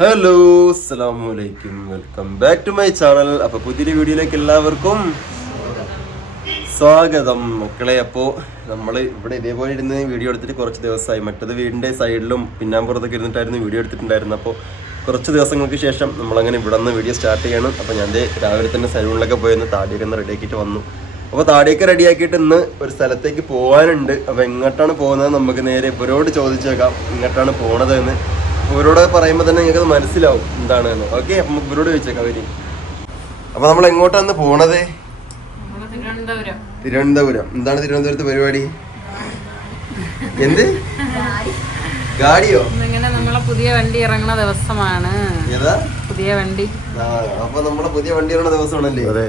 Hello അസ്സലാമലൈക്കും welcome back to my channel അപ്പോൾ പുതിയൊരു വീഡിയോയിലേക്ക് എല്ലാവർക്കും സ്വാഗതം. മക്കളെ അപ്പോൾ നമ്മൾ ഇവിടെ ഇതേപോലെ ഇരുന്ന് വീഡിയോ എടുത്തിട്ട് കുറച്ച് ദിവസമായി. മറ്റത് വീടിന്റെ സൈഡിലും പിന്നാമ്പുറത്തൊക്കെ ഇരുന്നിട്ടായിരുന്നു വീഡിയോ എടുത്തിട്ടുണ്ടായിരുന്നു അപ്പോൾ കുറച്ച് ദിവസങ്ങൾക്ക് ശേഷം നമ്മളങ്ങനെ ഇവിടെ നിന്ന് വീഡിയോ സ്റ്റാർട്ട് ചെയ്യണം. അപ്പോൾ ഞാൻ രാവിലെ തന്നെ സലൂണിലൊക്കെ ഒന്ന് താടിയൊക്കെ ഒന്ന് റെഡിയാക്കിയിട്ട് വന്നു. അപ്പോൾ താടിയൊക്കെ റെഡിയാക്കിയിട്ട് ഇന്ന് ഒരു സ്ഥലത്തേക്ക് പോകാനുണ്ട് അപ്പോൾ എങ്ങോട്ടാണ് പോകുന്നത്? നമുക്ക് നേരെ ഇവരോട് ചോദിച്ചേക്കാം. എങ്ങോട്ടാണ് പോണത് എന്ന് ഇവരോട് പറയുമ്പോൾ തന്നെ നിങ്ങൾക്ക് മനസ്സിലാവും എന്താണ് എന്ന്. ഓക്കെ അപ്പം നമുക്ക് ഇവരോട് ചോദിച്ചേക്കാം വരി അപ്പൊ നമ്മൾ എങ്ങോട്ടാണ് പോണത്? തിരുവനന്തപുരം. എന്താണ് തിരുവനന്തപുരത്ത് പരിപാടി? എന്ത്? ഗാഡിയോ? ഇങ്ങനെ നമ്മളെ പുതിയ വണ്ടി ഇറങ്ങുന്ന ദിവസമാണ്. ഏതാ? പുതിയ വണ്ടി. ആ, അപ്പൊ നമ്മളെ പുതിയ വണ്ടി ഇറങ്ങുന്ന ദിവസമാണല്ലേ? അതെ.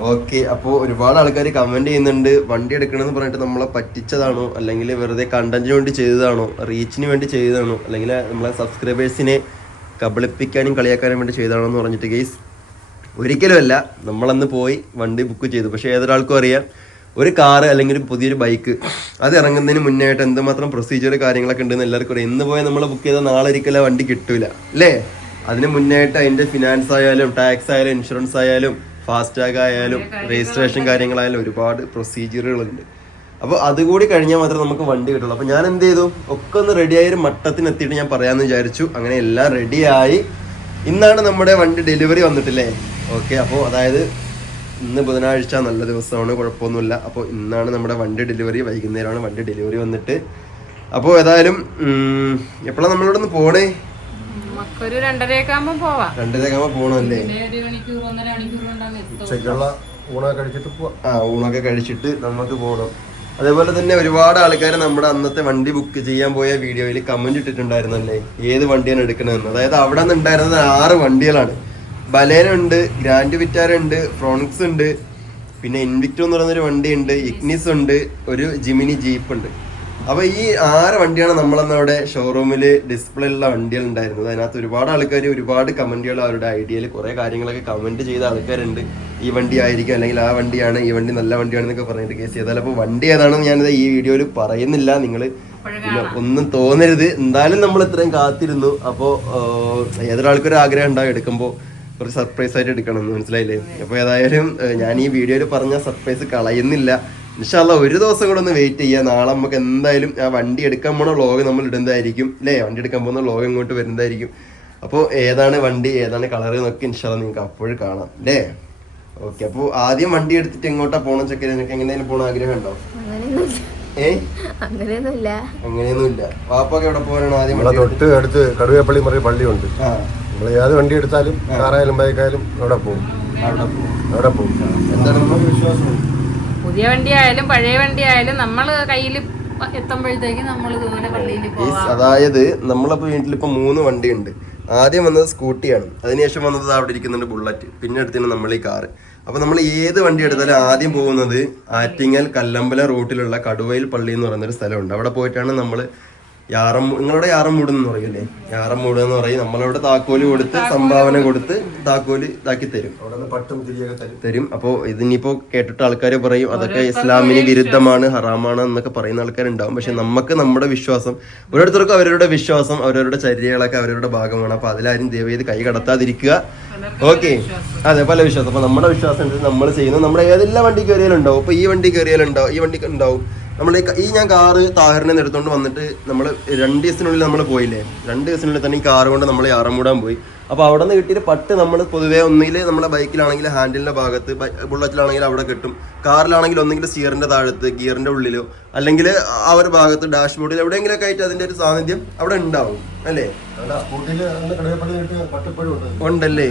ഓക്കെ അപ്പൊ ഒരുപാട് ആൾക്കാർ കമന്റ് ചെയ്യുന്നുണ്ട്. വണ്ടി എടുക്കണമെന്ന് പറഞ്ഞിട്ട് നമ്മളെ പറ്റിച്ചതാണോ? അല്ലെങ്കിൽ വെറുതെ കണ്ടന്റിന് വേണ്ടി ചെയ്തതാണോ? റീച്ചിന് വേണ്ടി ചെയ്തതാണോ? അല്ലെങ്കിൽ നമ്മളെ സബ്സ്ക്രൈബേഴ്സിനെ കബളിപ്പിക്കാനും കളിയാക്കാനും വേണ്ടി ചെയ്തതാണോ എന്ന് പറഞ്ഞിട്ട് ഗെയ്സ് ഒരിക്കലുമല്ല നമ്മളന്ന് പോയി വണ്ടി ബുക്ക് ചെയ്തു. പക്ഷെ ഏതൊരാൾക്കും അറിയാം ഒരു കാറ് അല്ലെങ്കിൽ ഒരു പുതിയൊരു ബൈക്ക് അത് ഇറങ്ങുന്നതിന് മുന്നായിട്ട് എന്തുമാത്രം പ്രൊസീജിയർ കാര്യങ്ങളൊക്കെ ഉണ്ടെന്ന് എല്ലാവർക്കും അറിയാം. ഇന്ന് പോയാൽ നമ്മൾ ബുക്ക് ചെയ്ത നാളെ ഒരിക്കലും വണ്ടി കിട്ടൂല. അല്ലേ? അതിന് മുന്നായിട്ട് അതിന്റെ ഫിനാൻസ് ആയാലും ടാക്സ് ആയാലും ഇൻഷുറൻസ് ആയാലും ഫാസ്ടാഗ് ആയാലും രജിസ്ട്രേഷൻ കാര്യങ്ങളായാലും ഒരുപാട് പ്രൊസീജിയറുകളുണ്ട് അപ്പോൾ അതുകൂടി കഴിഞ്ഞാൽ മാത്രമേ നമുക്ക് വണ്ടി കിട്ടുള്ളൂ. അപ്പോൾ ഞാൻ എന്ത് ചെയ്തു? ഒക്കെ ഒന്ന് റെഡിയായി ഒരു മട്ടത്തിന് എത്തിയിട്ട് ഞാൻ പറയാമെന്ന് വിചാരിച്ചു. അങ്ങനെ എല്ലാം റെഡിയായി ഇന്നാണ് നമ്മുടെ വണ്ടി ഡെലിവറി വന്നിട്ടില്ലേ? ഓക്കെ അപ്പോൾ അതായത് ഇന്ന് ബുധനാഴ്ച നല്ല ദിവസമാണ് കുഴപ്പമൊന്നുമില്ല. അപ്പോൾ ഇന്നാണ് നമ്മുടെ വണ്ടി ഡെലിവറി വൈകുന്നേരമാണ് വണ്ടി ഡെലിവറി വന്നിട്ട്. അപ്പോൾ ഏതായാലും എപ്പോഴാണ് നമ്മളിവിടെ നിന്ന് പോണേ? നമുക്കൊരു രണ്ടരയൊക്കെ പോവാം. രണ്ടരയൊക്കെ പോണല്ലേ? ഉച്ചക്കുള്ള ഒരു മണിക്കൂർ ഒന്നര മണിക്കൂർ കൊണ്ടാണ് എത്തും. ഉച്ചയ്ക്കുള്ള ഊണൊക്കെ കഴിച്ചിട്ട് പോവാം. ആ ഊണൊക്കെ കഴിച്ചിട്ട് നമുക്ക് പോകണം അതേപോലെ തന്നെ ഒരുപാട് ആൾക്കാർ നമ്മുടെ അന്നത്തെ വണ്ടി ബുക്ക് ചെയ്യാൻ പോയ വീഡിയോയിൽ കമന്റ് ഇട്ടിട്ടുണ്ടായിരുന്നല്ലേ? ഏത് വണ്ടിയാണ് എടുക്കണമെന്ന് അതായത് അവിടെ നിന്ന് ഉണ്ടായിരുന്നത് ആറ് വണ്ടികളാണ്. ബലേന ഉണ്ട് ഗ്രാൻഡ് വിറ്റാര ഉണ്ട് ഫ്രോണിക്സ് ഉണ്ട് പിന്നെ ഇൻവിക്ടോ എന്ന് പറയുന്നൊരു വണ്ടിയുണ്ട് ഇഗ്നിസ് ഉണ്ട് ഒരു ജിമിനി ജീപ്പ് ഉണ്ട്. അപ്പൊ ഈ ആറ് വണ്ടിയാണ് നമ്മളന്ന് അവിടെ ഷോറൂമിൽ ഡിസ്പ്ലേ ഉള്ള വണ്ടികൾ ഉണ്ടായിരുന്നത്. അതിനകത്ത് ഒരുപാട് ആൾക്കാർ ഒരുപാട് കമന്റുകൾ അവരുടെ ഐഡിയയിൽ കുറെ കാര്യങ്ങളൊക്കെ കമന്റ് ചെയ്ത ആൾക്കാരുണ്ട്. ഈ വണ്ടി ആയിരിക്കും അല്ലെങ്കിൽ ആ വണ്ടിയാണ് ഈ വണ്ടി നല്ല വണ്ടിയാണെന്നൊക്കെ പറഞ്ഞിട്ട് കേസ് ചെയ്താൽ അപ്പോൾ വണ്ടി ഏതാണെന്ന് ഞാനിത് ഈ വീഡിയോയിൽ പറയുന്നില്ല. നിങ്ങൾ ഒന്നും തോന്നരുത്. എന്തായാലും നമ്മൾ ഇത്രയും കാത്തിരുന്നു. അപ്പോൾ ഏതൊരാൾക്കൊരു ആഗ്രഹം ഉണ്ടാവും എടുക്കുമ്പോൾ കുറച്ച് സർപ്രൈസ് ആയിട്ട് എടുക്കണം മനസ്സിലായില്ലേ? അപ്പോൾ ഏതായാലും ഞാൻ ഈ വീഡിയോയിൽ പറഞ്ഞ സർപ്രൈസ് കളയുന്നില്ല. ഇൻഷാല്ല ഒരു ദിവസം കൂടെ ഒന്ന് വെയിറ്റ് ചെയ്യുക നാളെ നമുക്ക് എന്തായാലും ആ വണ്ടി എടുക്കാൻ പോണ വ്ളോഗ് നമ്മൾ ഇടുന്നതായിരിക്കും. അല്ലേ വണ്ടി എടുക്കാൻ പോകുന്ന വ്ളോഗ് ഇങ്ങോട്ട് വരുന്നതായിരിക്കും. അപ്പോൾ ഏതാണ് വണ്ടി ഏതാണ് കളർ എന്നൊക്കെ ഇൻഷാല്ല നിങ്ങൾക്ക് അപ്പോഴും കാണാം. അല്ലേ ഓക്കെ അപ്പോൾ ആദ്യം വണ്ടി എടുത്തിട്ട് എങ്ങോട്ടാ പോകണം ചെക്കൻ നിനക്ക് എങ്ങനെയാലും പോകണ ആഗ്രഹം ഉണ്ടോ ഏ? അങ്ങനെയൊന്നുമില്ല. അങ്ങനെയൊന്നുമില്ല. വാപ്പൊക്കെ എവിടെ പോകാനാണ് ആദ്യം നമ്മളെ തൊട്ട് അടുത്ത് കടുവേപ്പള്ളി മറി പള്ളിയുണ്ട്. നമ്മൾ ഏത് വണ്ടി എടുത്താലും കാറായാലും ബൈക്കായാലും അവിടെ പോകും. അവിടെ പോകും. അവിടെ പോകും. എന്താണ് വിശ്വാസം പുതിയ വണ്ടി ആയാലും പഴയ വണ്ടി ആയാലും നമ്മൾ കയ്യിൽ എത്തുമ്പോഴത്തേക്ക് നമ്മൾ ഇതുപോലെ പള്ളിയിൽ ഈ പോവാം. അതായത് നമ്മളിപ്പോ വീട്ടിലിപ്പോ മൂന്ന് വണ്ടിയുണ്ട്. ആദ്യം വന്നത് സ്കൂട്ടിയാണ്. അതിനുശേഷം വന്നത് അവിടെ ഇരിക്കുന്നുണ്ട് ബുള്ളറ്റ്. പിന്നെ എടുത്തിന് നമ്മൾ ഈ കാറ്. അപ്പൊ നമ്മൾ ഏത് വണ്ടി എടുത്താലും ആദ്യം പോകുന്നത് ആറ്റിങ്ങൽ കല്ലമ്പല റൂട്ടിലുള്ള കടുവയിൽ പള്ളി എന്ന് പറയുന്ന ഒരു സ്ഥലമുണ്ട്. അവിടെ പോയിട്ടാണ് നമ്മൾ യാറം നിങ്ങളുടെ യാറം മൂടെന്ന് പറയൂലേ യാറം മൂടെന്ന് പറയും. നമ്മളവിടെ താക്കോൽ കൊടുത്ത് സംഭാവന കൊടുത്ത്. താക്കോൽ ഇതാക്കി തരും. അവിടെ നിന്ന് പട്ടും തരും. തരും. അപ്പോൾ ഇതിനിപ്പോ കേട്ടിട്ട് ആൾക്കാർ പറയും അതൊക്കെ ഇസ്ലാമിന് വിരുദ്ധമാണ് ഹറാമാണ് എന്നൊക്കെ പറയുന്ന ആൾക്കാരുണ്ടാവും. പക്ഷെ നമുക്ക് നമ്മുടെ വിശ്വാസം ഓരോരുത്തർക്കും അവരവരുടെ വിശ്വാസം അവരവരുടെ ചര്യകളൊക്കെ അവരവരുടെ ഭാഗമാണ്. അപ്പൊ അതിലാരും ദൈവം കൈ കടത്താതിരിക്കുക. ഓക്കെ. അതെ പല വിശ്വാസം. അപ്പൊ നമ്മുടെ വിശ്വാസം നമ്മൾ ചെയ്യുന്നത് നമ്മുടെ ഏതെല്ലാം വണ്ടി കയറിയാലും ഉണ്ടാവും ഇപ്പൊ ഈ വണ്ടി കയറിയാലുണ്ടാവും ഈ വണ്ടി ഉണ്ടാവും നമ്മൾ ഈ ഞാൻ കാറ് താഹറിനെ എടുത്തോണ്ട് വന്നിട്ട് നമ്മൾ രണ്ട് ദിവസത്തിനുള്ളിൽ നമ്മൾ പോയില്ലേ? രണ്ട് ദിവസത്തിനുള്ളിൽ തന്നെ ഈ കാറ് കൊണ്ട് നമ്മൾ ആറമ്മൂടാൻ പോയി. അപ്പോൾ അവിടെ നിന്ന് കിട്ടിയ പട്ട് നമ്മൾ പൊതുവേ ഒന്നുകിൽ നമ്മുടെ ബൈക്കിലാണെങ്കിൽ ഹാൻഡിലിന്റെ ഭാഗത്ത് ബുള്ളറ്റിലാണെങ്കിൽ അവിടെ കിട്ടും. കാറിലാണെങ്കിൽ ഒന്നെങ്കിൽ സ്റ്റിയറിന്റെ താഴത്ത് ഗിയറിന്റെ ഉള്ളിലോ അല്ലെങ്കിൽ ആ ഒരു ഭാഗത്ത് ഡാഷ്ബോർഡിൽ എവിടെയെങ്കിലൊക്കെ ആയിട്ട് അതിന്റെ ഒരു സാന്നിധ്യം അവിടെ ഉണ്ടാവും. അല്ലേ? ഉണ്ടല്ലേ?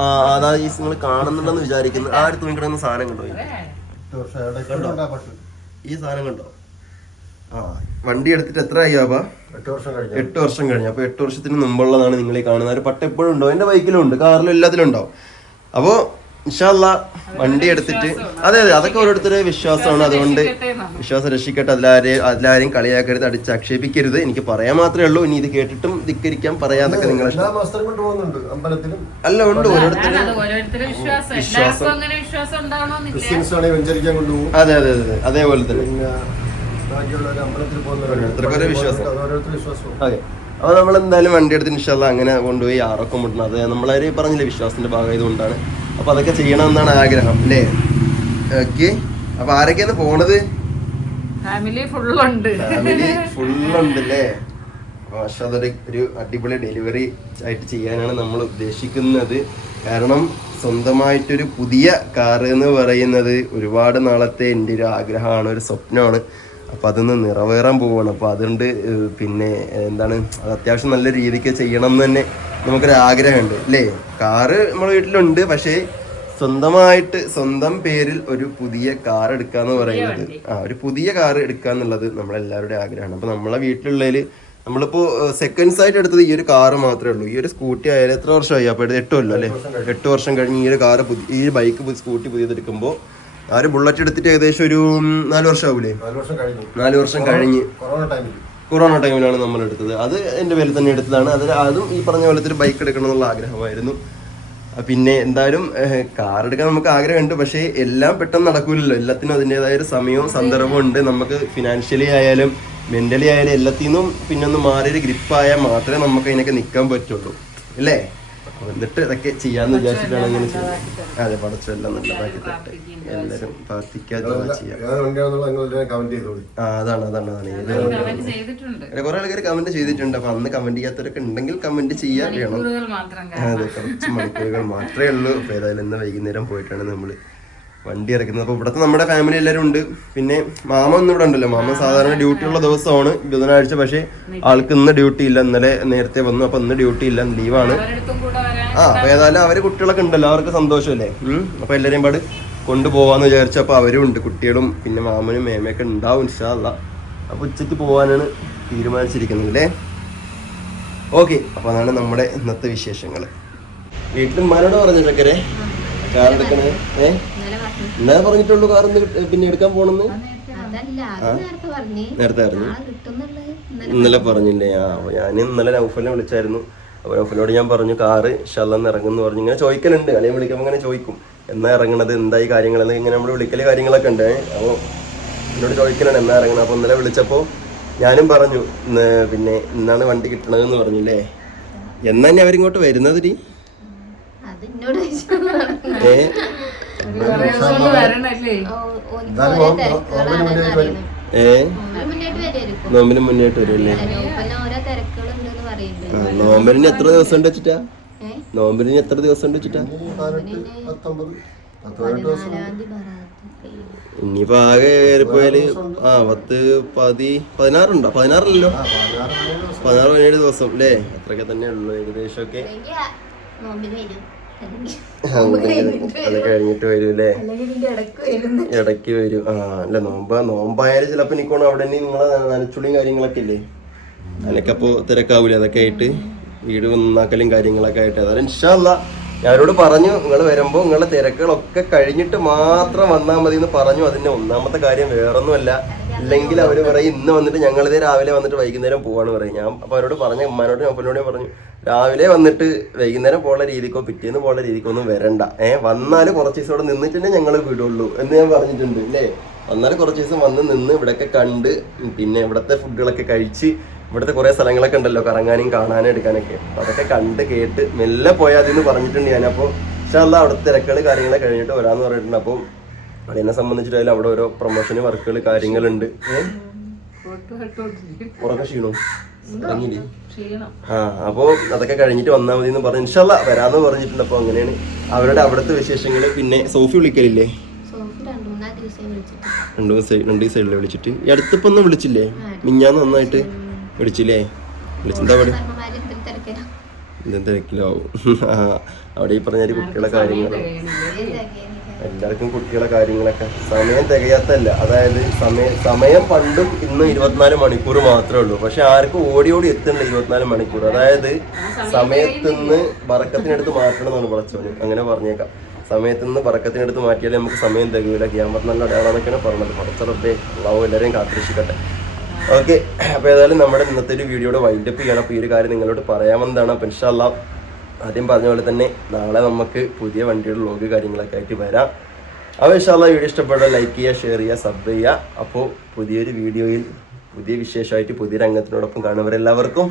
ആ അതാ ഈ നിങ്ങൾ കാണുന്നുണ്ടെന്ന് വിചാരിക്കുന്നു. ആ ഒരു തുണി കിടക്കുന്ന സാധനം കണ്ടോ? ഈ? സാധനം കണ്ടോ? ആ വണ്ടി എടുത്തിട്ട് എത്ര ആയി ആപ്പാ എട്ട് വർഷം കഴിഞ്ഞു. എട്ട് വർഷം കഴിഞ്ഞു. അപ്പൊ എട്ട് വർഷത്തിന് മുമ്പുള്ളതാണ് നിങ്ങൾ ഈ കാണുന്നത്. ഒരു പട്ട എപ്പോഴും ഉണ്ടോ? എന്റെ ബൈക്കിലും ഉണ്ട്. കാറിലും എല്ലാത്തിലും ഉണ്ടാവും അപ്പോ ഇൻഷാല്ല വണ്ടി എടുത്തിട്ട് അതെ അതെ അതൊക്കെ ഓരോരുത്തരുടെ വിശ്വാസമാണ്. അതുകൊണ്ട് വിശ്വാസം രക്ഷിക്കട്ടെ. അതിലാരെയും അതിലാരെയും കളിയാക്കരുത് അടിച്ച് ആക്ഷേപിക്കരുത് എനിക്ക് പറയാൻ മാത്രമേ ഉള്ളൂ. ഇനി ഇത് കേട്ടിട്ടും ധിക്കരിക്കാൻ പറയാതൊക്കെ നിങ്ങൾ അല്ല ഉണ്ട് ഓരോരുത്തരും. വിശ്വാസം. അതെ അതെ അതെ അതേപോലെ തന്നെ. അപ്പൊ ബാക്കിയുള്ള ഒരു അമ്പലത്തിൽ പോകുന്ന ഓരോരുത്തർക്കും ഓരോ വിശ്വാസം. അപ്പോൾ നമ്മൾ എന്തായാലും വണ്ടി എടുത്ത് ഇൻഷാല്ല അങ്ങനെ കൊണ്ടുപോയി ആറൊക്കെ മുട്ടണം. അത് നമ്മളൊരു പറഞ്ഞില്ലേ വിശ്വാസത്തിന്റെ ഭാഗമായതുകൊണ്ടാണ്. അപ്പോൾ അതൊക്കെ ചെയ്യണമെന്നാണ് ആഗ്രഹം അല്ലേ? ഓക്കെ. അപ്പോൾ ആരൊക്കെയാണ് പോണത്? ഫാമിലി ഫുള്ളുണ്ട്. ഫാമിലി ഫുള്ളുണ്ട് അല്ലേ? പക്ഷെ അതൊരു ഒരു അടിപൊളി ഡെലിവറി ആയിട്ട് ചെയ്യാനാണ് നമ്മൾ ഉദ്ദേശിക്കുന്നത്. കാരണം സ്വന്തമായിട്ടൊരു പുതിയ കാറ് എന്ന് പറയുന്നത് ഒരുപാട് നാളത്തെ എന്റെ ഒരു ആഗ്രഹമാണ് ഒരു സ്വപ്നമാണ്. അപ്പോൾ അതൊന്ന് നിറവേറാൻ പോവുകയാണ് അപ്പോൾ അതുകൊണ്ട് പിന്നെ എന്താണ് അത് അത്യാവശ്യം നല്ല രീതിക്ക് ചെയ്യണം എന്ന് തന്നെ നമുക്കൊരു ആഗ്രഹമുണ്ട് അല്ലേ കാറ് നമ്മുടെ വീട്ടിലുണ്ട് പക്ഷേ സ്വന്തമായിട്ട് സ്വന്തം പേരിൽ ഒരു പുതിയ കാർ എടുക്കുക എന്ന് പറയുന്നത്. ആ ഒരു പുതിയ കാർ എടുക്കുക എന്നുള്ളത് നമ്മളെല്ലാവരുടെയും ആഗ്രഹമാണ്. അപ്പോൾ നമ്മളെ വീട്ടിലുള്ളതിൽ നമ്മളിപ്പോൾ സെക്കൻഡ്സ് ആയിട്ട് എടുത്തത് ഈ ഒരു കാറ് മാത്രമേ ഉള്ളൂ. ഈ ഒരു സ്കൂട്ടി ആയാലും എത്ര വർഷമായി? അപ്പോൾ എട്ട് കൊല്ലം അല്ലേ? എട്ട് വർഷം കഴിഞ്ഞ്. ഈ ഒരു കാറ് പുതിയ ഈ ഒരു ബൈക്ക് സ്കൂട്ടി പുതിയതെടുക്കുമ്പോൾ ആ ഒരു ബുള്ളറ്റ് എടുത്തിട്ട് ഏകദേശം ഒരു നാല് വർഷം ആവൂലേ നാല് വർഷം കഴിഞ്ഞു. നാല് വർഷം കഴിഞ്ഞ്. കൊറോണ ടൈമിലാണ് നമ്മൾ എടുത്തത്. അത് എന്റെ പേരിൽ തന്നെ എടുത്തതാണ്. അത് അതും ഈ പറഞ്ഞ പോലത്തെ ഒരു ബൈക്ക് എടുക്കണം എന്നുള്ള ആഗ്രഹമായിരുന്നു. പിന്നെ എന്തായാലും കാർ എടുക്കാൻ നമുക്ക് ആഗ്രഹമുണ്ട്. പക്ഷേ എല്ലാം പെട്ടെന്ന് നടക്കൂലല്ലോ. എല്ലാത്തിനും അതിന്റെതായ ഒരു സമയവും സന്ദർഭവും ഉണ്ട്. നമുക്ക് ഫിനാൻഷ്യലി ആയാലും മെന്റലി ആയാലും എല്ലാത്തിനും പിന്നെ ഒന്ന് മാറിയൊരു ഗ്രിപ്പായാൽ മാത്രമേ നമുക്ക് അതിനൊക്കെ നിൽക്കാൻ പറ്റുള്ളൂ. അല്ലേ? എന്നിട്ട് ഇതൊക്കെ ചെയ്യാന്ന് വിചാരിച്ചിട്ടാണ് ഇങ്ങനെ ചെയ്യുന്നത് അതെ പടച്ചെല്ലാം നല്ലതാക്കി തട്ടെ എല്ലാരും പ്രാർത്ഥിക്കാതെ ചെയ്യാം. ആ അതാണ് അതാണ് അതാണ്. കമന്റ് ചെയ്തിട്ടുണ്ട്. അല്ല, കുറെ ആൾക്കാർ കമന്റ് ചെയ്തിട്ടുണ്ട്. അപ്പൊ അന്ന് കമന്റ് ചെയ്യാത്തവരൊക്കെ ഉണ്ടെങ്കിൽ കമന്റ് ചെയ്യാൻ വേണം. അതെ കുറച്ച് മണിക്കൂറുകൾ മാത്രമേ ഉള്ളൂ. അപ്പൊ ഏതായാലും ഇന്ന് വൈകുന്നേരം പോയിട്ടാണ് നമ്മൾ വണ്ടി ഇറക്കുന്നത്. അപ്പൊ ഇവിടുത്തെ നമ്മുടെ ഫാമിലി എല്ലാവരും ഉണ്ട്. പിന്നെ മാമ ഒന്നും ഇവിടെ ഉണ്ടല്ലോ. മാമ സാധാരണ ഡ്യൂട്ടി ഉള്ള ദിവസമാണ്. ബുധനാഴ്ച പക്ഷേ ആൾക്ക് ഇന്ന് ഡ്യൂട്ടി ഇല്ല. ഇന്നലെ നേരത്തെ വന്നു. അപ്പൊ ഇന്ന് ഡ്യൂട്ടി ഇല്ല. ലീവാണ് ആ അപ്പൊ ഏതായാലും അവർ കുട്ടികളൊക്കെ ഉണ്ടല്ലോ. അവർക്ക് സന്തോഷമല്ലേ? അപ്പോൾ അപ്പൊ എല്ലാരെയും പാട് കൊണ്ടുപോവാന്ന് വിചാരിച്ചു. അപ്പൊ അവരും ഉണ്ട്. കുട്ടികളും പിന്നെ മാമനും മേമയൊക്കെ ഉണ്ടാവും ഇഷ്ടമല്ല അപ്പൊ ഉച്ചയ്ക്ക് പോവാനാണ് തീരുമാനിച്ചിരിക്കുന്നത് അല്ലേ? ഓക്കെ. അപ്പോൾ അതാണ് നമ്മുടെ ഇന്നത്തെ വിശേഷങ്ങൾ വീട്ടിൽ ഉമ്മാനോട് പറഞ്ഞു ചക്കരെ? ഏ പറഞ്ഞിട്ടുള്ളു കാർ പിന്നെ എടുക്കാൻ പോണെന്ന്? നേരത്തെ അറിഞ്ഞു ഇന്നലെ പറഞ്ഞില്ലേ? ആ ഞാൻ ഇന്നലെ നൗഫലിനെ വിളിച്ചായിരുന്നു. അപ്പൊ നൗഫലിനോട് ഞാൻ പറഞ്ഞു കാറ് ഷല്ലെന്ന് ഇറങ്ങുന്നു പറഞ്ഞു. ഇങ്ങനെ ചോദിക്കലുണ്ട്. അല്ലെങ്കിൽ വിളിക്കുമ്പോൾ ഇങ്ങനെ ചോദിക്കും. എന്നാ ഇറങ്ങണത്? എന്തായി കാര്യങ്ങൾ എന്നൊക്കെ ഇങ്ങനെ നമ്മൾ വിളിക്കൽ കാര്യങ്ങളൊക്കെ ഉണ്ട്. അപ്പോൾ എന്നോട് ചോദിക്കലാണ് എന്നാ ഇറങ്ങണം അപ്പൊ ഇന്നലെ വിളിച്ചപ്പോൾ ഞാനും പറഞ്ഞു പിന്നെ ഇന്നാണ് വണ്ടി കിട്ടണത് എന്ന് പറഞ്ഞില്ലേ? എന്നാ അവരിങ്ങോട്ട് വരുന്നത്. ഏ? നോമ്പിന് മുന്നേട്ട് വരുമല്ലേ നോമ്പിന് എത്ര ദിവസം ഉണ്ട് വെച്ചിട്ടാ? നോമ്പിന് എത്ര ദിവസം ഉണ്ട് വെച്ചിട്ടാ? ഇനിയിപ്പോ ആകെ കയറിപ്പോയാൽ ആ പത്ത് പതി പതിനാറുണ്ടോ? പതിനാറല്ലോ പതിനാറ് പതിനേഴ് ദിവസം. അല്ലേ? അത്രയൊക്കെ തന്നെ ഉള്ളു ഏകദേശം അത് കഴിഞ്ഞിട്ട് ഇടയ്ക്ക് വരും. ആ അല്ല നോമ്പ നോമ്പായാലും ചിലപ്പോ നിക്കോണ അവിടെ തന്നെ നിങ്ങളെ നനച്ചുള്ളിയും കാര്യങ്ങളൊക്കെ ഇല്ലേ? അതിനൊക്കെ അപ്പോ തിരക്കാവൂലേ? അതൊക്കെ ആയിട്ട് വീട് നന്നാക്കലും കാര്യങ്ങളൊക്കെ ആയിട്ട്. അതായത് ഇൻഷാല്ല ഞാനോട് പറഞ്ഞു നിങ്ങൾ വരുമ്പോൾ നിങ്ങളെ തിരക്കുകളൊക്കെ കഴിഞ്ഞിട്ട് മാത്രം വന്നാൽ മതി എന്ന് പറഞ്ഞു. അതിന്റെ ഒന്നാമത്തെ കാര്യം വേറൊന്നുമല്ല. ഇല്ലെങ്കിൽ അവർ പറയും ഇന്ന് വന്നിട്ട് ഞങ്ങളിതേ രാവിലെ വന്നിട്ട് വൈകുന്നേരം പോവാണ് പറയും. ഞാൻ അപ്പൊ അവരോട് പറഞ്ഞ ഉമ്മാനോട് അപ്പനോട് പറഞ്ഞു രാവിലെ വന്നിട്ട് വൈകുന്നേരം പോകാനുള്ള രീതിക്കോ പിറ്റേന്ന് പോകാനുള്ള രീതിക്കോ ഒന്നും വരണ്ട. ഏ വന്നാൽ കുറച്ച് ദിവസം ഇവിടെ നിന്നിട്ടേ ഞങ്ങൾ വിടുള്ളൂ എന്ന് ഞാൻ പറഞ്ഞിട്ടുണ്ട് അല്ലേ? വന്നാൽ കുറച്ച് ദിവസം വന്ന് നിന്ന് ഇവിടെയൊക്കെ കണ്ട് പിന്നെ ഇവിടുത്തെ ഫുഡുകളൊക്കെ കഴിച്ച് ഇവിടുത്തെ കുറേ സ്ഥലങ്ങളൊക്കെ ഉണ്ടല്ലോ കറങ്ങാനും കാണാനും എടുക്കാനൊക്കെ. അതൊക്കെ കണ്ട് കേട്ട് മെല്ലെ പോയാൽ പറഞ്ഞിട്ടുണ്ട് ഞാൻ അപ്പോൾ പക്ഷെ അല്ല അവിടുത്തെ തിരക്കുകൾ കാര്യങ്ങളൊക്കെ കഴിഞ്ഞിട്ട് വരാമെന്ന് പറഞ്ഞിട്ടുണ്ട്. അപ്പോൾ അതിനെ സംബന്ധിച്ചിട്ടായാലും അവിടെ ഓരോ പ്രൊമോഷന് വർക്കുകൾ കാര്യങ്ങളുണ്ട്. ഉറക്ക ക്ഷീണോ? ആ അപ്പോൾ അതൊക്കെ കഴിഞ്ഞിട്ട് വന്നാൽ മതി എന്ന് പറഞ്ഞു ഇൻഷല്ല വരാന്ന് പറഞ്ഞിട്ടുണ്ട്. അപ്പൊ അങ്ങനെയാണ്. അവരുടെ അവിടുത്തെ വിശേഷങ്ങൾ പിന്നെ സോഫി വിളിക്കലില്ലേ? രണ്ടു ദിവസം രണ്ടു ദിവസം വിളിച്ചിട്ട്? ഈ അടുത്തിപ്പോ ഒന്നും വിളിച്ചില്ലേ? മിഞ്ഞാന്ന് നന്നായിട്ട് വിളിച്ചില്ലേ? വിളിച്ചെന്താ എന്തും തിരക്കിലാവും. അവിടെ ഈ പറഞ്ഞ കുട്ടികളെ കാര്യങ്ങളും എല്ലാവർക്കും കുട്ടികളെ കാര്യങ്ങളൊക്കെ സമയം തികയാത്തല്ല അതായത് സമയം സമയം പണ്ടും ഇന്നും ഇരുപത്തിനാല് മണിക്കൂർ മാത്രമേ ഉള്ളൂ. പക്ഷെ ആർക്കും ഓടി ഓടി എത്തുന്നുണ്ട് ഇരുപത്തിനാല് മണിക്കൂർ. അതായത് സമയത്തുനിന്ന് ബറക്കത്തിനടുത്ത് മാറ്റണം എന്നാണ് വിളച്ചോന് അങ്ങനെ പറഞ്ഞേക്കാം. സമയത്തുനിന്ന് ബറക്കത്തിനടുത്ത് മാറ്റിയാലേ നമുക്ക് സമയം തികയില്ല ക്യാമറ നല്ല അടയാളമെന്നൊക്കെയാണ് പറഞ്ഞത്. പടച്ചറത്തെ അള്ളാഹു എല്ലാവരെയും കാത്തിരക്ഷിക്കട്ടെ ഓക്കെ. അപ്പോൾ ഏതായാലും നമ്മുടെ ഇന്നത്തെ ഒരു വീഡിയോയുടെ വൈൻഡപ്പ് ചെയ്യണം. അപ്പോൾ ഈ ഒരു കാര്യം നിങ്ങളോട് പറയാമെന്നാണ്. അപ്പം ഇൻഷാല്ലാ ആദ്യം പറഞ്ഞ പോലെ തന്നെ നാളെ നമുക്ക് പുതിയ വണ്ടിയുടെ ലോഗ് കാര്യങ്ങളൊക്കെ ആയിട്ട് വരാം. അപ്പോൾ വിശാല വീഡിയോ ഇഷ്ടപ്പെട്ട ലൈക്ക് ചെയ്യുക ഷെയർ ചെയ്യുക സബ് ചെയ്യുക. അപ്പോൾ പുതിയൊരു വീഡിയോയിൽ പുതിയ വിശേഷമായിട്ട് പുതിയ രംഗത്തിനോടൊപ്പം കാണുന്നവരെല്ലാവർക്കും.